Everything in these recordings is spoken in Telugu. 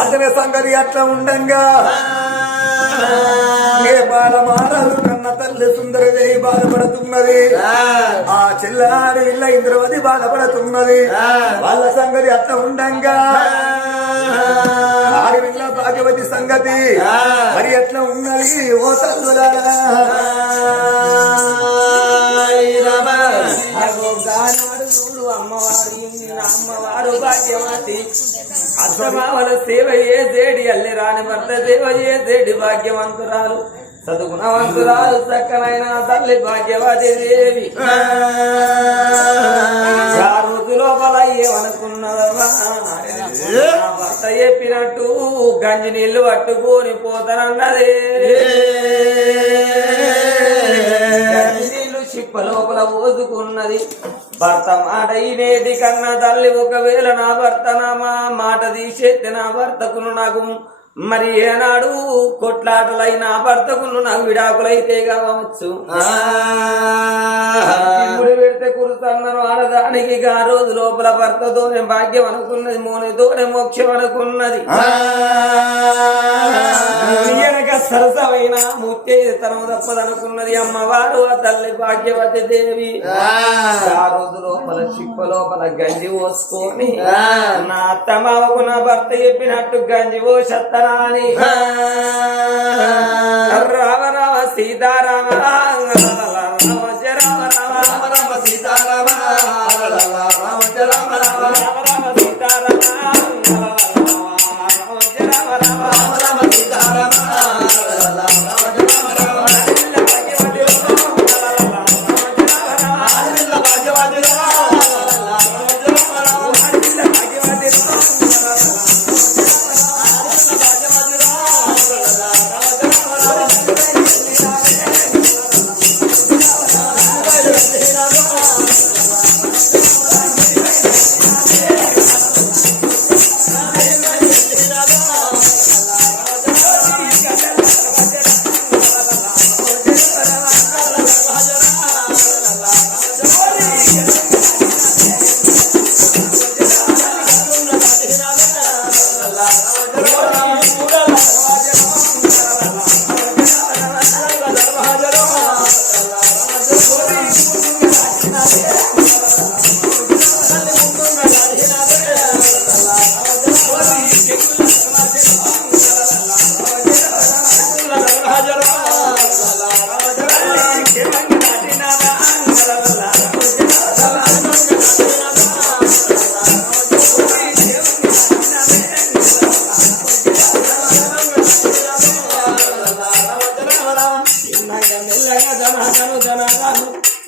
అతని సంగతి అట్లా ఉండంగా. ఏ బాలమారాలు కన్న తల్లి సుందరదేవి బాధపడుతున్నది. ఆ. చెల్లారి ఇళ్ళ ఇంద్రవతి బాధపడుతున్నది. వాళ్ళ సంగతి అట్లా ఉండంగా. ఆడి విల్ల భాగ్యవతి సంగతి మరి ఎట్లా ఉన్నది ఓ తల్లులారా? గానాడు చూడు అమ్మవారు ఇందిన అమ్మవారు భాగ్యవతి అత్తమావల సేవ చేసేడి అల్లి రాని భర్త సేవ చేసేడి భాగ్యవంతురాలు. సద్గుణవంతురాలు చక్కనైన తల్లి భాగ్యవతి దేవి. ఆ రోజు లోపల ఏమనుకున్నదవ్వా భర్త చెప్పినట్టు గంజి నీళ్ళు పట్టుకొని పోతానన్నదే. నీళ్ళు లోపల పోసుకున్నది భర్త మాట ఇనేది కన్నా తల్లి ఒకవేళ నా భర్త నా మా మాట తీసేస్తే నా భర్తకును నాకు మరి ఏనాడు కొట్లాటలై నా భర్తకును నాకు విడాకులైతే కావచ్చు. ఇప్పుడు పెడితే కురుతన్నారు ఆడదానికి ఆ రోజు లోపల భర్తతోనే భాగ్యం అనుకున్నది మోనితోనే మోక్షం అనుకున్నది. వెనక సరసమైన ముత్తేతనం తప్పదనుకున్నది అమ్మవారు ఆ తల్లి భాగ్యవతి దేవి. ఆ. రోజు లోపల చిప్ప లోపల గంజి పోసుకొని నా అత్తమావకు నా భర్త చెప్పినట్టు గంజి పోసత్తనా అని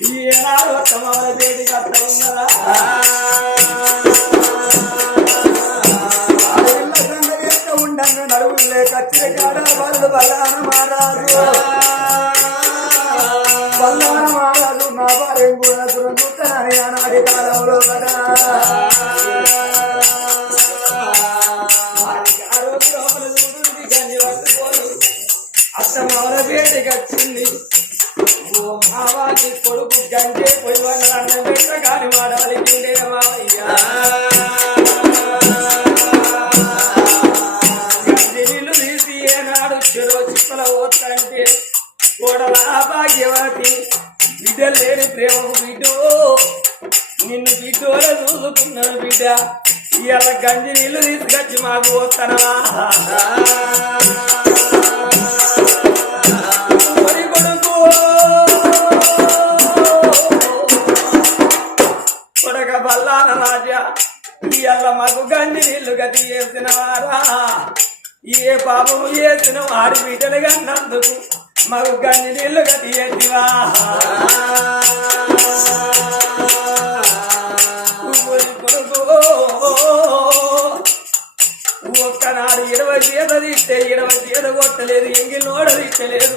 ఇళ్ళ సంగతి ఎట్లా ఉండంగా నడువులే కచ్చిన కాడ వాళ్ళు బల్లాన మారారు. బల్లాన మారారు నా భార్య కూడా దురంగుతానని ఆనాటి కాలంలో కదా అత్తమావల వేడికి వచ్చింది. ఓ మావాకి కొడుకు గంటే పోయి వంగలన్న పెట్ట కాని కిండే మావయ్యా గంజి తీసి ఏనాడు చెరో చిప్పల పోతంటే కోడలా భాగ్యవతి బిడ్డ లేని ప్రేమ బిడ్డో. నిన్ను బిడ్డోల చూసుకున్నాను బిడ్డ. ఇవాళ గంజి నీళ్ళు తీసుకొచ్చి మాకు వస్తానా ఇవాళ మాకు గంజి నీళ్ళు గతి చేసిన వారా ఏ పాపము చేసిన వాడి బిడ్డలు కన్నందుకు మాకు గంజి నీళ్ళు గతి చేసివా. ఒక్కనాడు ఇరవై చేత తీస్తే ఇరవై చేత కొట్టలేదు ఎంగిల్ నోడ తీస్తలేదు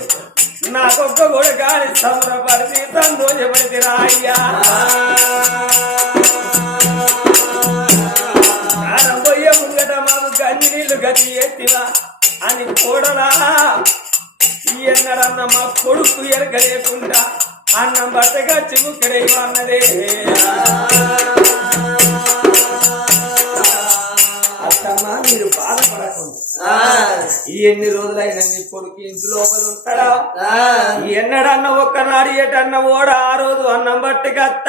నాకొక్క కూడా గాలి సంబరపడితే సంతోషపడితే రాయ్యా. ఎన్నడన్న మా కొడుకు ఎరక లేకుండా అన్నం బట్టగా చిముక్కడే అన్నదే అత్తమ్మ మీరు బాధపడకండి. ఈ ఎన్ని రోజులైనా నీ కొడుకు ఇంటి లోపల ఉంటాడా? ఎన్నడన్న ఒక్కనాడు ఏటన్న ఓడ? ఆ రోజు అన్నం బట్టి కత్త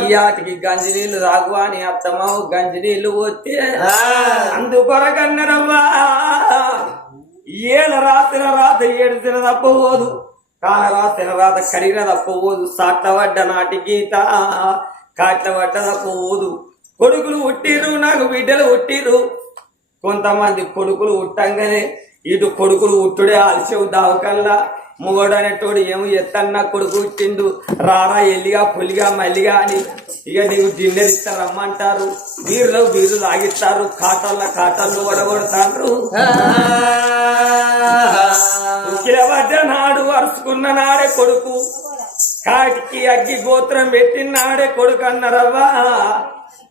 ఈ ఆటికి గంజి నీళ్ళు రాగు అని అత్తమ్మ గంజి నీళ్ళు పోతే అందుకొరకన్నరవ్వా ఏల రాసిన రాత ఏడిసిన తప్పబోదు కాల రాసిన రాత కడిగిన తప్పబోదు సాట్లబడ్డ నాటి గీత కాట్లబడ్డ తప్పబోదు కొడుకులు ఉట్టిరు నాకు బిడ్డలు ఉట్టిరు కొంతమంది కొడుకులు ఉట్టంగానే ఇటు కొడుకులు ఉట్టుడే ఆలస్యం దావకల్లా మొగడు అనేటోడు ఏమో ఎత్తన్నా కొడుకు ఇచ్చిండు రారా ఎల్లిగా పులిగా మల్లిగా అని. ఇక నీకు డిన్నర్ ఇస్తారు రమ్మంటారు. వీరులో వీరు లాగిస్తారు. కాటల్ల కాటల్లో మధ్య నాడు అరుచుకున్న నాడే కొడుకు. కాటికి అగ్గి గోత్రం పెట్టిన నాడే కొడుకు అన్నారవ్వా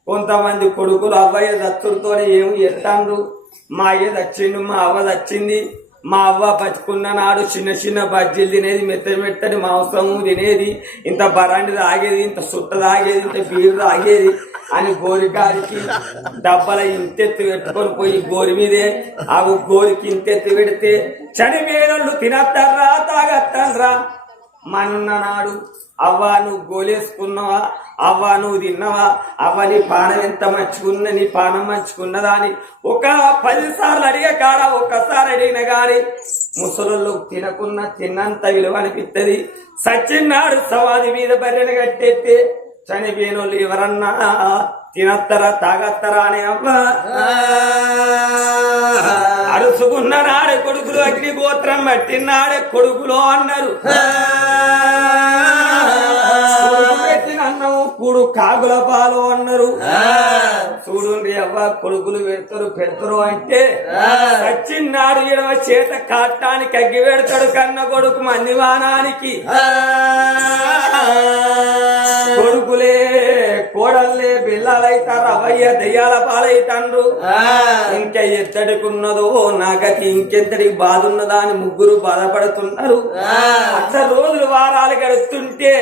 కొంతమంది కొడుకులు అవ్వయ్య దత్తులతో ఏమి ఎత్తాండ్రు. మా అయ్య దచ్చిండు మా అవ్వ దచ్చింది మా అవ్వ బతుకున్న నాడు చిన్న చిన్న బజ్జీలు తినేది మెత్త మెత్తని మాంసము తినేది. ఇంత బరాండి తాగేది ఇంత సుట్ట తాగేది ఇంత బీరు తాగేది అని గోరికాడికి డబ్బల ఇంతెత్తు పెట్టుకొని పోయి గోరి మీదే. ఆ గోరికి ఇంతెత్తు పెడితే చనిపోయినోళ్ళు తినత్తర్రా తాగత్తర్రా. మనున్న నాడు అవ్వ నువ్వు గోలేసుకున్నావా? అవ్వ నువ్వు తిన్నావా? అవ్వ నీ పానం ఎంత మంచుకున్న నీ పానం మంచుకున్నదా అని ఒక పది సార్లు అడిగే కాడ ఒక్కసారి అడిగిన గాని ముసలు తినకున్న తిన్నంత విలువ అనిపిస్తుంది సచ్చిన్నాడు సవాది మీద బర్రెను కట్టెత్తే చనిపోయిన వాళ్ళు ఎవరన్నా తినత్తరా తాగత్తరా అని అవ్వ. అరుసుకున్న నాడే కొడుకులు అగ్ని గోత్రం పట్టినాడే కొడుకులు అన్నారు. కొడుకు పెట్టిన కూడు కాగుల పాలు అన్నారు. చూడుండ్రి అవ్వ కొడుకులు పెడతారు పెడతారు అంటే సచ్చిన్నాడు ఎడవ చేత కాటానికి అగ్గి పెడతాడు కన్న కొడుకు మందివానానికి. కోడల్లే బిల్లాలైతారు అవయ్య దయ్యాల పాలైతాండ్రు. ఇంకా ఎత్తడికున్నదో నాకతి ఇంకెంతటికి బాధ ఉన్నదా అని ముగ్గురు బాధపడుతున్నారు. అట్లా రోజులు వారాలు గడుస్తుంటే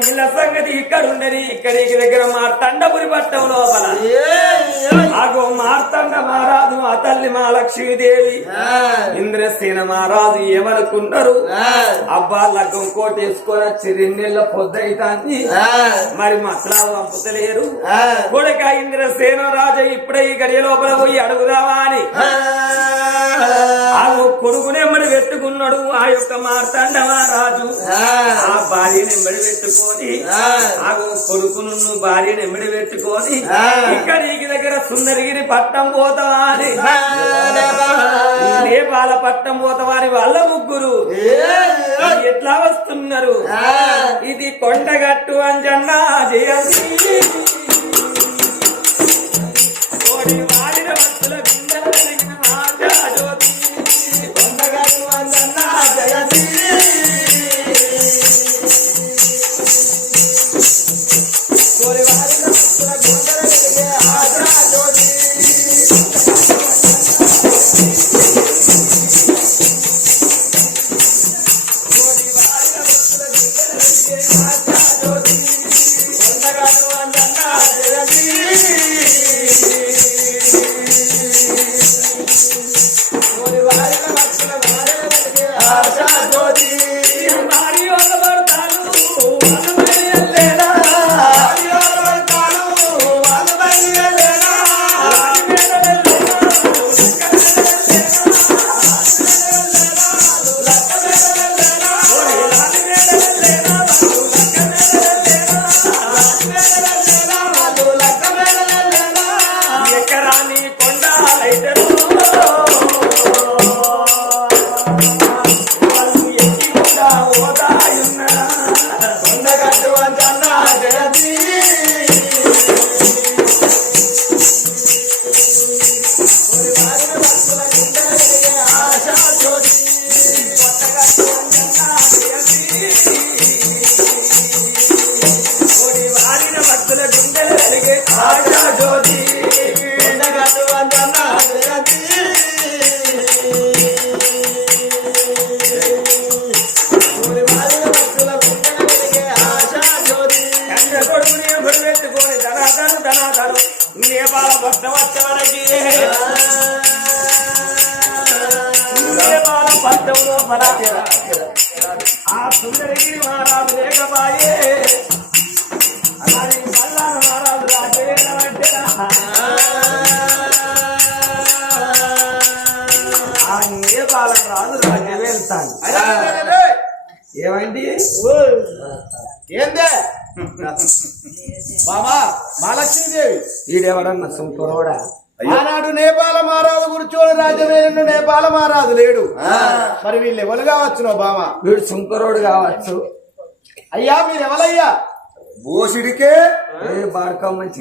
వీళ్ళ సంగతి ఇక్కడ ఉండని ఇక్కడికి దగ్గర మార్తండపురి పట్టం లోపల. ఆగో మార్తండ మహారాజు ఆ తల్లి మా లక్ష్మీదేవి ఇంద్రసేన మహారాజు ఏమనుకున్నారు? అబ్బా లగ్గం కోటేసుకొని వచ్చి రెండేళ్ళ పొద్దైతాంది మరి మసలాలు పంపుతలేరు కొడుక ఇంద్రసేన రాజు ఇప్పుడే ఈ గడియ లోపల పోయి అడుగుదావా అని. ఆ. కొడుకునెమ్మడి పెట్టుకున్నాడు ఆ యొక్క మార్తాండ మహారాజు ఆ. భార్యను ఎంబడి పెట్టుకొని ఆ. కొడుకును భార్యను ఎంబడి పెట్టుకొని ఇక్కడికి దగ్గర సుందరగిరి పట్టం పోతావా అని. నేపాల పట్టం పోతావా అని వాళ్ళ ముగ్గురు. ఎట్లా వస్తున్నారు? ఇది కొండగట్టు అంజన్న జయంతి. ఆశా జ్యోతి. పోతాయున్నా. సొంత కట్టువ చన్నా జయతీ పట్టణం లోపల ఆ సుందరికి మహారాజు లేకపాయే. అలాగే మల్లాన మహారాజు రాజేనంటే ఆ నేపాల రాజు రాజే వెళ్తాను. ఏమైంది ఏందే? బాబా మహాలక్ష్మీదేవి వీడెవడన్నా సుంకరోడా ఆనాడు నేపాల మహారాజు కూర్చోని రాజ్యమేనుడు నేపాల మహారాజు లేడు. మరి వీళ్ళు ఎవరు కావచ్చునో బామ వీడు సుంకరోడు కావచ్చు? అయ్యా మీరు ఎవరయ్యా బోసిడికే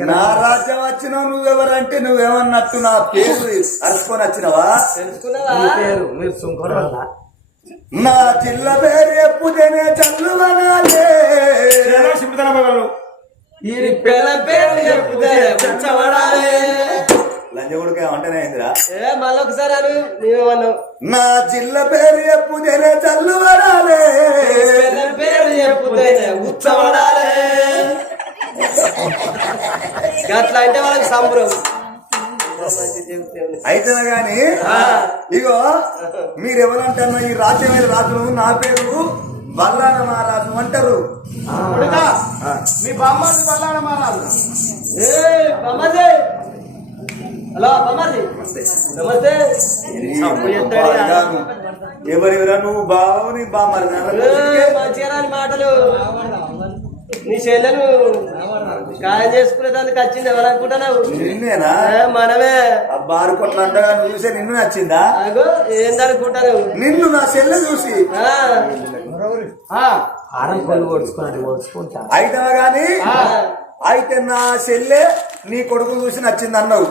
నా రాజ్యం వచ్చినావు నువ్వెవరంటే నువ్వేమన్నట్టు నా పేరు అరుచుకొని వచ్చినావా పేరు మీరు సుంకరోడా నా చిల్ల పేరు ఎప్పుడేనే చల్లువనాలే. ఈ పిల్ల పేరు చెప్తే పిచ్చబడాలి లంజ కొడుకు ఏ మళ్ళొకసారి అని నీవేమన్నావు నా జిల్ల పేరు ఎప్పుడేనే చల్లువనాలే. పిల్లల పేరు ఉచ్చబడాలి అట్లా అంటే వాళ్ళకి సంబరం. అయితే గాని ఇగో మీరెవరంటారు ఈ రాజ్యమైన రాజు నా పేరు బల్లాన మహారాజు అంటారు. మీ బామ్మది బల్లాడ మహారాజు. ఏ బొమ్మది హలో బొమ్మది నమస్తే. ఎవరెవరా నువ్వు బావని రాని మాటలు. నీ చెల్లెను ఖాయం చేసుకునేదానికి వచ్చింది. ఎవరనుకుంటున్నావు నిన్నేనా? ఏ, మనమే. బారు కొట్ల నువ్వు చూసే నిన్ను నచ్చిందా? అగో ఏందనుకుంటున్నావు నిన్ను నా చెల్లె చూసి? ఆరం అయితే గాని? అయితే నా చెల్లె నీ కొడుకు చూసి నచ్చింది అన్నావు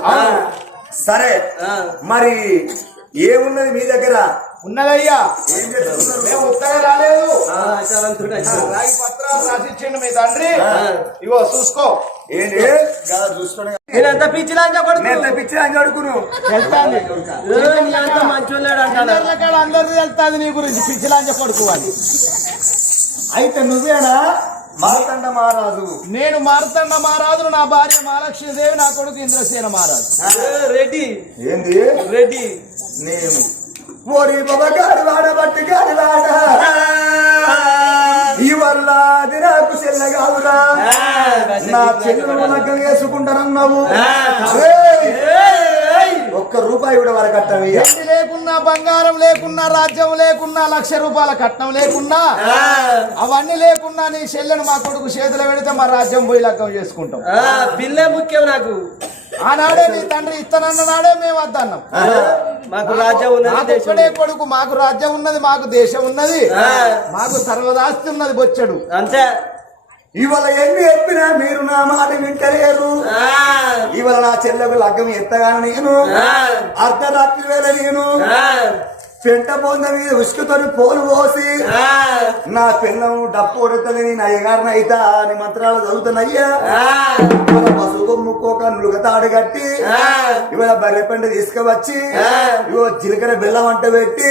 సరే. ఆ. మరి ఏమున్నది మీ దగ్గర? ఉన్నదయ్యా. మేము ఉత్తగా రాలేదు. రాయి పత్రాలు రాసిచ్చిండు మీ తండ్రి. ఇగో చూసుకో. ఏంటి? చూసుకోండి నేనంత పిచ్చి లాంచా కొడుకు? నేను తెప్పించి అని అడుగును వెళ్తాంది. ఏ, నీ అంత మంచోళ్ళాడు అంటాను? అందరిది వెళ్తాది నీ గురించి పిచ్చిలాంజ కొడుకు అని. అయితే నువ్వేనా? మాతండ మహారాజు. నేను మారుతండ మహారాజును నా భార్య మహాలక్ష్మీదేవి నా కొడుకు ఇంద్రసేన మహారాజు. రెడ్డి. ఏంది? రెడ్డి. నేను ఓరి బాబా గాడి వాడ బట్టి గాడి వాడ. ఈ వల్ల అది నాకు చెల్ల కాదురా. నా చెల్లెలు లగ్గం వేసుకుంటానన్నావు. ఏయ్! ఒక్క రూపాయి కూడా వరకట్టవయ్యా ఎండి లేకున్నా బంగారం లేకున్నా రాజ్యం లేకున్నా లక్ష రూపాయల కట్నం లేకున్నా అవన్నీ లేకున్నా నీ చెల్లెను మా కొడుకు చేతిలో పెడితే మా రాజ్యం పోయి లగ్గం చేసుకుంటాం. ఆ, పిల్లే ముఖ్యం నాకు. ఆనాడే నీ తండ్రి ఇత్తనన్న నాడే మేము వద్దన్నాం. మాకు రాజ్యం ఉన్నది మాకు దేశం ఒక్కడే. కొడుకు మాకు రాజ్యం ఉన్నది మాకు దేశం ఉన్నది. మాకు సర్వదాస్తి ఉన్నది బొచ్చడు. అంతే. ఇవాళ ఎన్ని చెప్పినా మీరు నా మాట వింటలేరు. ఇవాళ నా చెల్లెకు లగ్గం ఎత్తగాను నేను. అర్ధరాత్రి వేళ నేను. పెంట పొంద మీద ఉసుకుతోని పోలు పోసి ఆ, నా పిల్లం డప్పు కొడుతుంది నేను అయ్యగారిని అయితా అని మంత్రాలు చదువుతున్నాయ్యా పసుపు ముక్కోక నులుగతాడు కట్టి ఆ. ఇవాళ బర్రె పెండ తీసుకువచ్చి ఆ. ఇవో జీలకర్ర బెల్లం వంట పెట్టి.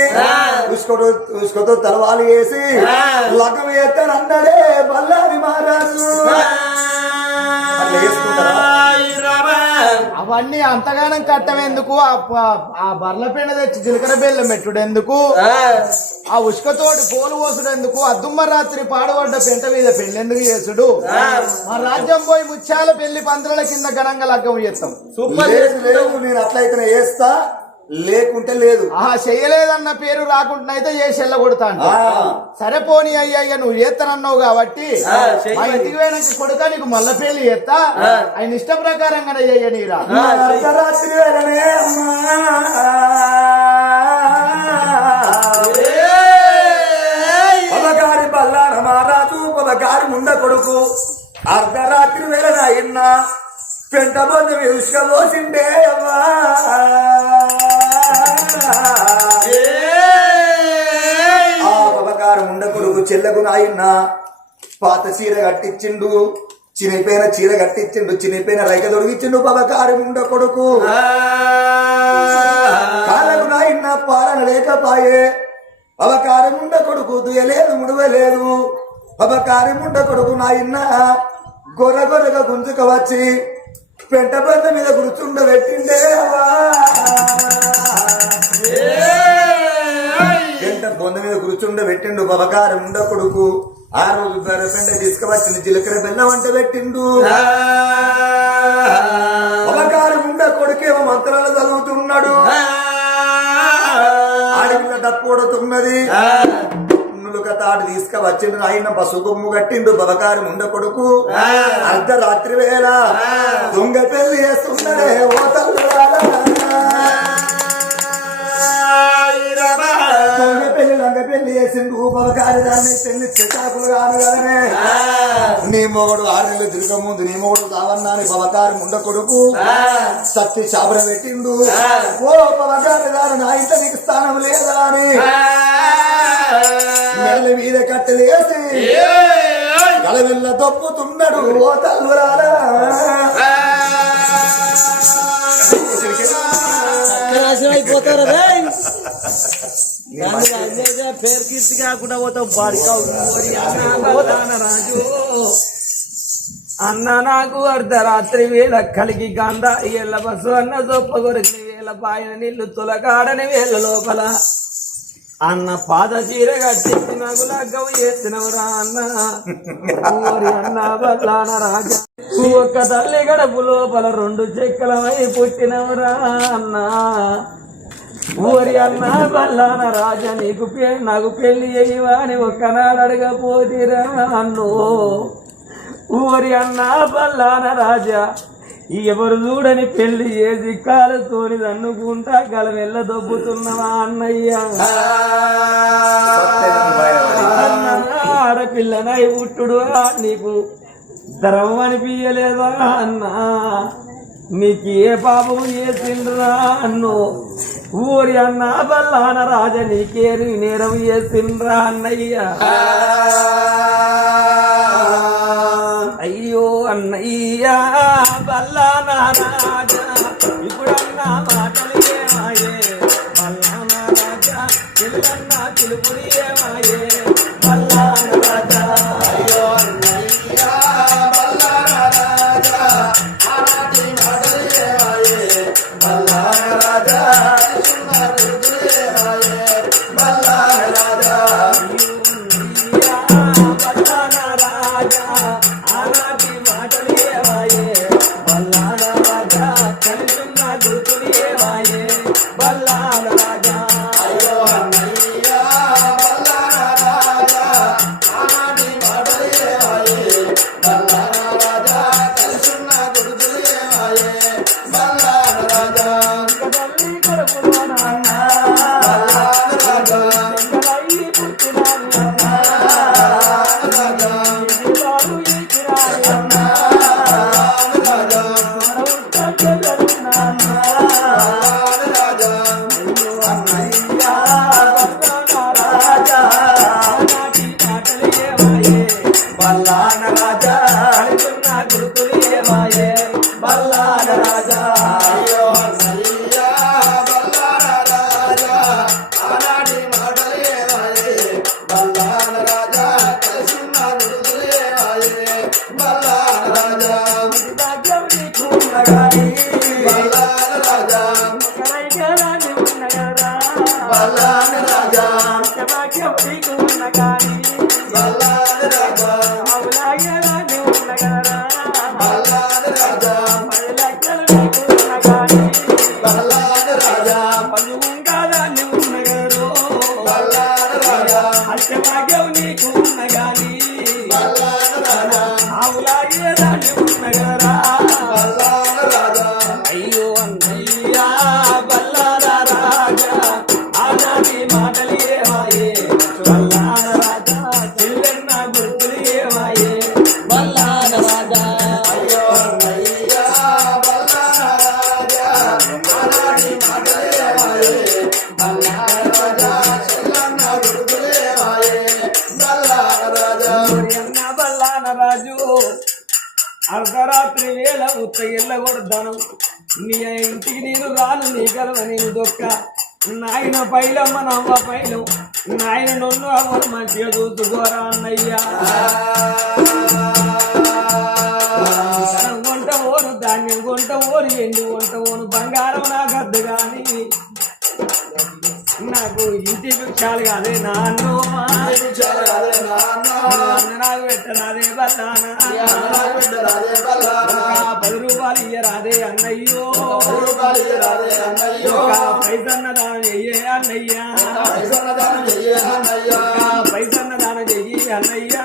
ఉసుకొడు ఉసుకొతో తలవాలు వేసి ఆ. లగ్గం ఎత్తాను అన్నాడే బల్లారి మహారాజు అట్లా. అవన్నీ అంతగానం కట్టమేందుకు ఆ బర్ల పెండ తెచ్చి జీలకర్ర బెల్లం పెట్టుడు ఎందుకు? ఆ, ఉష్కతోటి పోలు పోసుడు ఎందుకు? అద్దుమ్మ రాత్రి పాడబడ్డ పెంట మీద పెళ్ళెందుకు చేసుడు? మా రాజ్యం పోయి ముత్యాల పెళ్ళి పంతుల కింద ఘనంగా లగ్గం చేస్తాం. సూపర్ నేను అట్లయితే వేస్తా లేకుంటే లేదు ఆహా చెయ్యలేదన్న పేరు రాకుండా అయితే చేసి వెళ్ళగొడతాను ఆ. సరే పోనీ అయ్యా అయ్యా నువ్వు చేస్తానన్నావు కాబట్టి మా ఇంటికి పోయినాక కొడుక నీకు మల్ల పెళ్ళి చేస్తా ఆయన ఇష్ట ప్రకారంగానే చెయ్య నీరా ఆ, చెయ్యి. అర్ధరాత్రి వేళనే అమ్మా ఏయ్! పదగారి బల్లార మహారాజు పదగారి ముండ కొడుకు అర్ధరాత్రి వేళ నాయన్న పెంట బొంద విసుకపోసిండే అమ్మా! ఆ కొడుకు చెల్లకు నాయన్న. పాత చీర కట్టించిండు చినిపోయిన చీర కట్టించిండు చినిపోయిన రైక దొరికిచ్చిండు పదకారు ముండ కొడుకు. ఆ, కాళ్ళకు నాయన్న పాలన లేకపాయే. అవకారి ముండ కొడుకు దుయలేదు ముడవలేదు. అవకారి ముండ కొడుకు నాయన్న గొర్ర గొర్రెగా గుంజుక వచ్చి పెంట మీద కూర్చుండబెట్టిండే అవ్వా. ఎంత బొంద మీద కూర్చుండ పెట్టిండు బబకారం ఉండ కొడుకు. ఆ రోజు పెంట తీసుకువచ్చిన జీలకర్ర బెల్లం వంట పెట్టిండు. బబకారం ఉండ కొడుకేమో మంత్రాలు చదువుతున్నాడు. ఆడపిల్ల తప్పుడుతున్నది నులుక తాడు తీసుకువచ్చిండు. ఆయన పసు కొమ్ము కట్టిండు బబకారం ఉండ కొడుకు. అర్ధరాత్రి వేళ దొంగ పెళ్ళి చేస్తున్నాడే ఓ తల్లులారా. పెళ్ళి లంగ పెళ్ళి చేసిండు బబకారి దాన్ని పెళ్ళి చికాకులు నీ మొగడు ఆరు తిరగ ముందు నీ మొగడు కావన్నాని బబకారి ఉండ కొడుకు. సత్తి చాపర పెట్టిండు. ఓ బబకారి దాని నా ఇంట నీకు స్థానం లేదా అని. మెడల మీద కట్టెలు వేసి గలవెల్ల దొప్పుతున్నాడు ఓ తల్లురారా. నాశనం అయిపోతారు పేరు కీర్తి కాకుండా పోతావు రాజు అన్న నాకు అర్ధరాత్రి వేళ కలిగి గంధ ఏళ్ళ బస్సు అన్న చొప్ప కొరికిన వేళ పాయన నీళ్ళు తొలగాడని వేళ లోపల. అన్న పాద చీర కట్టి నాకు లగ్గవు చేసినవరా అన్న అన్న బల్లాన రాజా. ఒక్క తల్లి గడపు లోపల రెండు చెక్కలమై పుట్టినవరా అన్నా. ఊరి అన్న బల్లాన రాజా నీకు నాకు పెళ్ళి చేయవా అని ఒక్కనాడు అడగపోతిరా అన్నో. ఊరి అన్న బల్లాన రాజా ఎవరు చూడని పెళ్ళి కాలుతోని దన్నుకుంటా గల వెళ్ళ దొబ్బుతున్నవా అన్నయ్య. అన్న ఆడపిల్లనై పుట్టుడు నీకు. ధర్మం అనిపించలేదా అన్నా? నీకు ఏ పాపం చేసిండ్రా అన్నో? ఊరి అన్న బల్లాన రాజ నీకే నేరం చేసిండ్రా అన్నయ్య? అయ్యో అన్నయ్య బల్లాన రాజా ఇప్పుడన్న మాటలు ఏమాయే? బల్లాన రాజా పిల్లన్న పిలుపులు ఏమాయే? ఏమాయే రాజు అర్ధరాత్రి వేళ ఉత్త ఎల్ల కొడతాను నీ ఇంటికి నేను రాను నీ కలవ నేను దొక్క నాయన పైలమ్మ నవ్వ పైలం నాయన నన్ను అవ్వను మంచిగా చూసుకోరా అన్నయ్యా వంట ఓరు ధాన్యం వంట ఓని ఎండు వంట ఓను బంగారం నా గద్దు కానీ నాకు ఇంటి వృక్షాలు కాదే నాన్నో నాకు పెట్టరాదే బల్లానా ఒక పది రూపాయలు ఇయ్యరాదే అన్నయ్యో. పైసన్న దానం చెయ్యే అన్నయ్యా. పైసన్న దానం చెయ్యి అన్నయ్యా.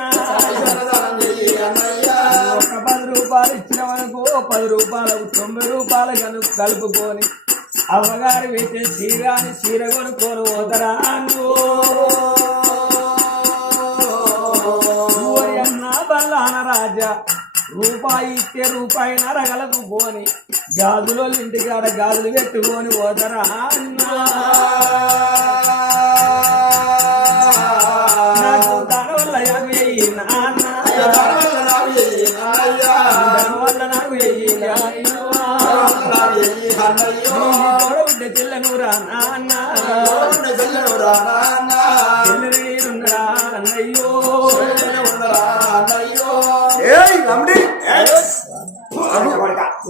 ఒక పది రూపాయలు ఇచ్చినవనుకో పది రూపాయలకు తొంభై రూపాయలు కను కలుపుకొని అవ్వగారు పెట్టే చీర అని చీర కొనుక్కొని పోతరా బల్లాన రాజా రూపాయి ఇస్తే రూపాయి నరగలకు పోని గాజులో ఇంటికాడ గాజులు పెట్టుకొని పోతరా అన్నా. నాకు తన వల్ల యాభై అయ్యి నాన్న నాన్న అన్నయ్యో.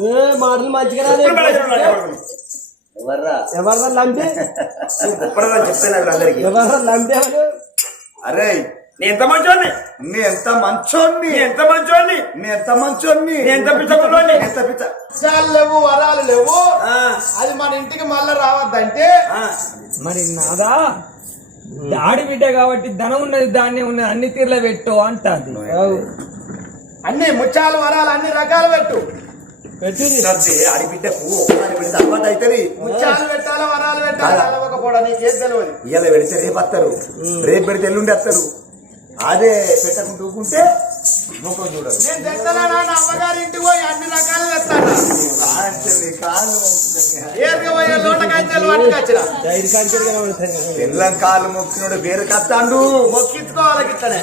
ఏ మాటలు మంచిగా ఎవర్రా? ఎవర్రా లంపి చెప్తాను అందరికి. ఎవర్రా లంపి అరే ఎంత మంచోని నీ ఎంత మంచోన్ని నీ ఎంత మంచోని నీ ఎంత మంచోన్ని నీ ఎంత పిచ్చకులోని ఎంత పిచ్చ విషయాలు లేవు వరాలు లేవు. అది మన ఇంటికి మళ్ళా రావద్దంటే? మరి నాదా దాడి బిడ్డ కాబట్టి ధనం ఉన్నది దాన్ని ఉన్నది అన్ని తీర్ల పెట్టు అంటాది. అన్ని ముత్యాలు వరాలు అన్ని రకాలు పెట్టు. సర్ది ఆడి బిడ్డకు ఒకసారి పెడితే అలవాటు అవుతుంది ముత్యాలు పెట్టాలి వరాలు పెట్టాలి? అలవకపోవడం నీకేం తెలియదు ఇవాళ పెడితే రేపు వస్తారు. రేపు పెడితే ఎల్లుండి వస్తారు. అదే పెట్టకుండా ఊకుంటే ముఖం చూడదు. నేను తెస్తానా నా అమ్మగారి ఇంటికి పోయి అన్ని రకాలు తెస్తాను పిల్లం కాళ్ళు మొక్కినోడు వేరు కత్తాండు. మొక్కించుకోవాలి గిట్లనే.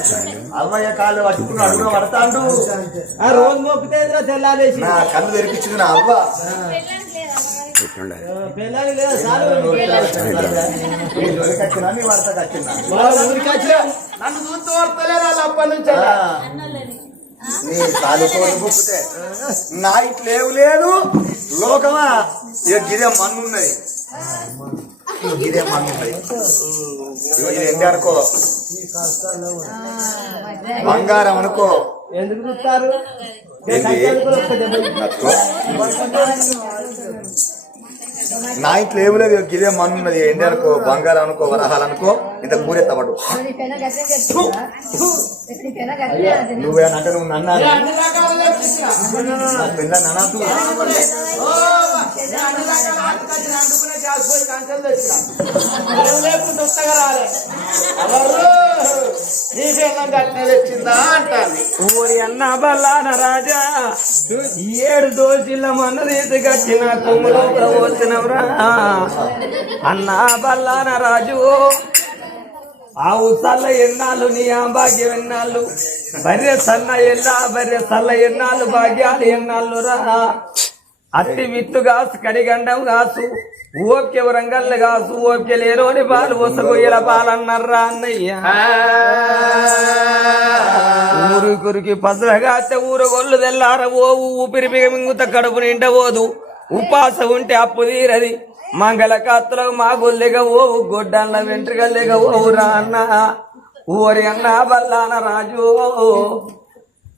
అవ్వయ్య కాళ్ళు పట్టుకుని అడుగున పడతాండు. ఆ రోజు మొక్కితే తెల్లారేసి? నా కళ్ళు తెరిపించింది నా అవ్వ. జోలికొచ్చినా నీ లేదు లోకమా? ఇక గిదే మన్ను ఉన్నది. ఇగో గిదే మన్ను ఉన్నది. ఇగో ఇది ఎండి అనుకో? బంగారం అనుకో. ఎందుకు చూస్తారు. నా ఇంట్లో ఏమి లేదు ఇగో గిదే మన్ను ఉన్నది. ఎండి అనుకో బంగారం అనుకో వరహాలు అనుకో ఇంత కూరెత్తబడు నువ్వేనంటే నువ్వు నన్నా పిల్ల నన్నదు ఓ, నేను అన్ని బల్లాన రాజా ఏడు దోషిల మనరీతి కట్టిన కొమ్ములో ప్రవోచనవరా అన్న బల్లాన రాజు ఆ సల్ల ఎన్నాళ్ళు నీ ఆ భాగ్యం ఎన్నాళ్ళు? బర్రె సన్న ఎల్లా బర్రె సల్ల ఎన్నాళ్ళు? భాగ్యాలు ఎన్నాళ్ళు రా? అట్టి విత్తు కాసు కడిగండం కాసు ఓకే వరంగల్ కాసు ఓకే లేరోని పాలు ఒసగొయ్యల పాలన్నర్రా అన్నయ్య. ఊరు కురికి పసరగాస్తే ఊరు గొల్లు తెల్లార ఓవు ఊపిరి మింగుత కడుపు నిండబోదు. ఉపాస ఉంటే అప్పు తీరది. మంగళకాత్రలకు మా గొల్లెగ ఓవు గొడ్డల్ల వెంట్రుకల్లెగ ఓవు రా అన్న. ఊరి అన్న బల్లాన రాజు.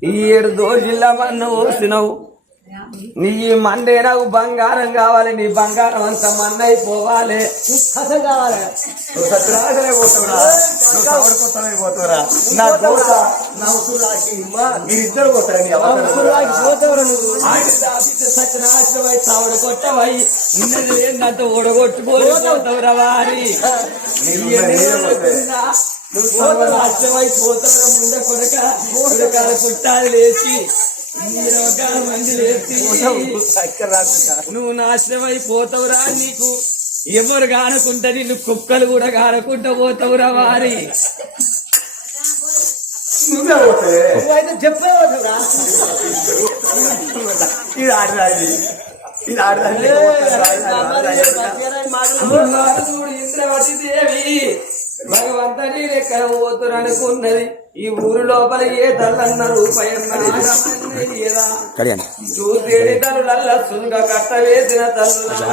ఈ ఏడు దోషిల్ల మన్ను ఓసినవు. నీ మండే నాకు బంగారం కావాలి నీ బంగారం అంత మన్నైపోవాలి. కథ కావాలి నువ్వు సత్యనాశనే పోతావురా. నువ్వు సవడుకొస్తానే పోతావురా. నా దోశ నా ఉసురాకి మీరిద్దరు పోతారా నీ అవసరం పోతావురా నువ్వు. సత్యనాశనమై చావడు కొట్టవై. నిన్నది ఏంటంటే ఓడగొట్టుకోని పోతావురా వారి. నువ్వు నాశనమై పోతావురా ముంద కొడక కొడకాల చుట్టాలు లేచి నువ్వు నాశనమై పోతావురా నీకు. ఎవరు కానుకుంటా నిన్ను కుక్కలు కూడా కానుకుంటా పోతావురా వారి. నువ్వే చెప్పే ఇది ఆడదాన్ని భగవంతని రెక్కన పోతురనుకున్నది ఈ ఊరు లోపల ఏ తల్లన్న రూపయన్న చూసేడి తల్లులల్ల సుంగ కట్ట వేసిన తల్లుల